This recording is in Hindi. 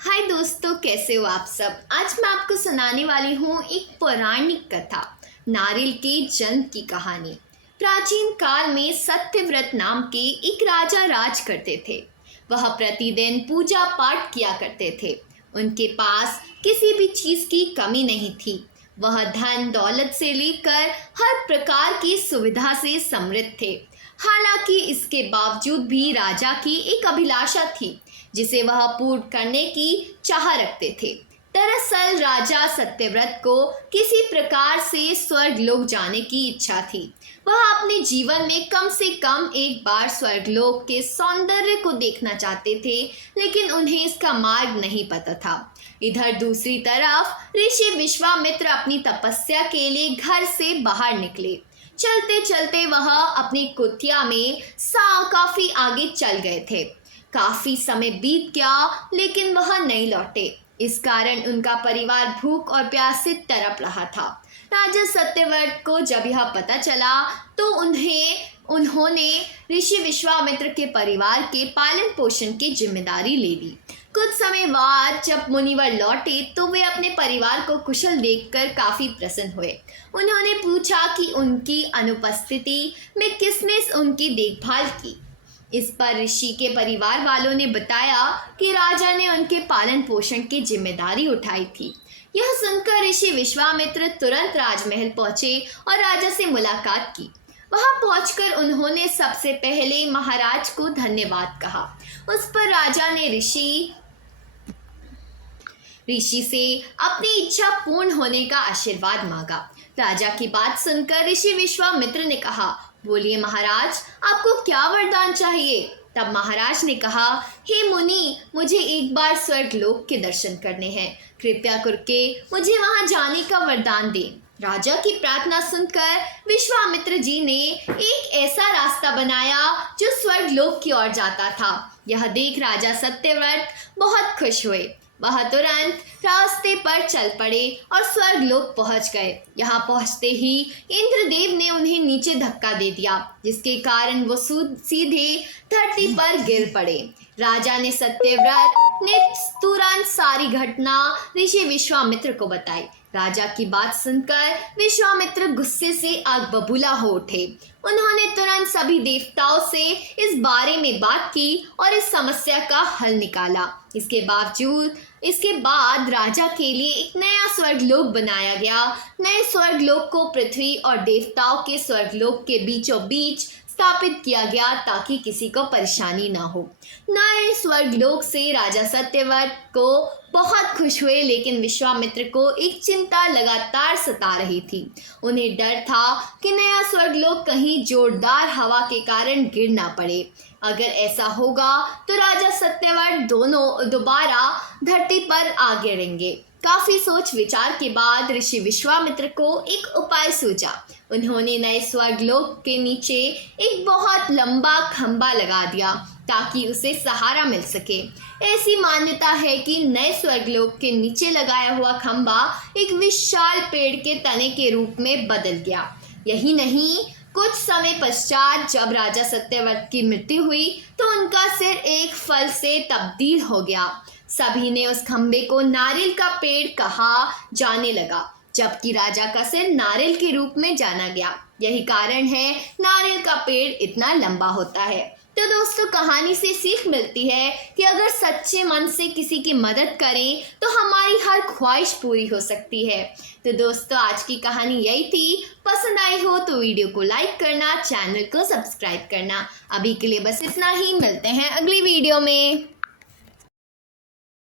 हाय दोस्तों, कैसे हो आप सब। आज मैं आपको सुनाने वाली हूँ एक पौराणिक कथा, नारियल के जन्म की कहानी। प्राचीन काल में सत्यव्रत नाम के एक राजा राज करते थे। वह प्रतिदिन पूजा पाठ किया करते थे। उनके पास किसी भी चीज़ की कमी नहीं थी। वह धन दौलत से लेकर हर प्रकार की सुविधा से समृद्ध थे। हालांकि इसके बावजूद भी राजा की एक अभिलाषा थी जिसे वह पूर्ण करने की चाह रखते थे। दरअसल राजा सत्यव्रत को किसी प्रकार से स्वर्गलोक जाने की इच्छा थी। वह अपने जीवन में कम से कम एक बार स्वर्गलोक के सौंदर्य को देखना चाहते थे, लेकिन उन्हें इसका मार्ग नहीं पता था। इधर दूसरी तरफ ऋषि विश्वामित्र अपनी तपस्या के लिए घर से बाहर निकले। चलते चलते वह अपनी कुटिया में काफी आगे चल गए थे। काफी समय बीत गया, लेकिन वह नहीं लौटे। इस कारण उनका परिवार भूख और प्यास से तड़प रहा था। राजा सत्यव्रत को जब यह पता चला तो उन्होंने ऋषि विश्वामित्र के परिवार के पालन पोषण की जिम्मेदारी ले ली। कुछ समय बाद जब मुनिवर लौटे तो वे अपने परिवार को कुशल देखकर काफी प्रसन्न हुए। उन्होंने पूछा कि उनकी अनुपस्थिति में किसने उनकी देखभाल की। इस पर ऋषि के परिवार वालों ने बताया कि राजा ने उनके पालन पोषण की जिम्मेदारी उठाई थी। यह सुनकर ऋषि विश्वामित्र तुरंत राजमहल पहुंचे और राजा से मुलाकात की। वहां पहुंचकर उन्होंने सबसे पहले महाराज को धन्यवाद कहा। उस पर राजा ने ऋषि से अपनी इच्छा पूर्ण होने का आशीर्वाद मांगा। राजा की बात सुनकर ऋषि विश्वामित्र ने कहा, बोलिए महाराज, आपको क्या वरदान चाहिए। तब महाराज ने कहा, हे मुनि, मुझे एक बार स्वर्गलोक के दर्शन करने हैं। कृपया करके मुझे वहां जाने का वरदान दें। राजा की प्रार्थना सुनकर विश्वामित्र जी ने एक ऐसा रास्ता बनाया जो स्वर्गलोक की ओर जाता था। यह देख राजा सत्यव्रत बहुत खुश हुए। वह तुरंत रास्ते पर चल पड़े और स्वर्गलोक पहुंच गए। यहाँ पहुंचते ही इंद्रदेव ने उन्हें नीचे धक्का दे दिया, जिसके कारण वो सीधे धरती पर गिर पड़े। राजा ने सत्यव्रत ने तुरंत सारी घटना ऋषि विश्वामित्र को बताई। राजा की बात सुनकर विश्वामित्र गुस्से से आग बबूला हो उठे। उन्होंने तुरंत सभी देवताओं से इस बारे में बात की और इस समस्या का हल निकाला। इसके बाद राजा के लिए एक नया स्वर्गलोक बनाया गया। नए स्वर्गलोक को पृथ्वी और देवताओं के स्वर्गलोक के बीचों बीच स्थापित किया गया ताकि किसी को परेशानी ना हो। नए स्वर्गलोक से राजा सत्यव्रत को बहुत खुश हुए, लेकिन विश्वामित्र को एक चिंता लगातार सता रही थी। उन्हें डर था कि नया स्वर्गलोक कहीं जोरदार हवा के कारण गिर ना पड़े। अगर ऐसा होगा तो राजा सत्यव्रत दोबारा धरती पर आ गिरेंगे। काफी सोच विचार के बाद ऋषि विश्वामित्र को एक उपाय सूझा। उन्होंने नए स्वर्गलोक के नीचे एक बहुत लंबा खंभा लगा दिया ताकि उसे सहारा मिल सके। ऐसी मान्यता है कि नए स्वर्गलोक के नीचे लगाया हुआ खंभा एक विशाल पेड़ के तने के रूप में बदल गया। यही नहीं, कुछ समय पश्चात जब राजा सत्यव्रत की मृत्यु हुई तो उनका सिर एक फल से तब्दील हो गया। सभी ने उस खंबे को नारियल का पेड़ कहा जाने लगा, जबकि राजा का सिर नारियल के रूप में जाना गया। यही कारण है नारियल का पेड़ इतना लंबा होता है। तो दोस्तों, कहानी से सीख मिलती है कि अगर सच्चे मन से किसी की मदद करें तो हमारी हर ख्वाहिश पूरी हो सकती है। तो दोस्तों, आज की कहानी यही थी। पसंद आई हो तो वीडियो को लाइक करना, चैनल को सब्सक्राइब करना। अभी के लिए बस इतना ही। मिलते हैं अगली वीडियो में।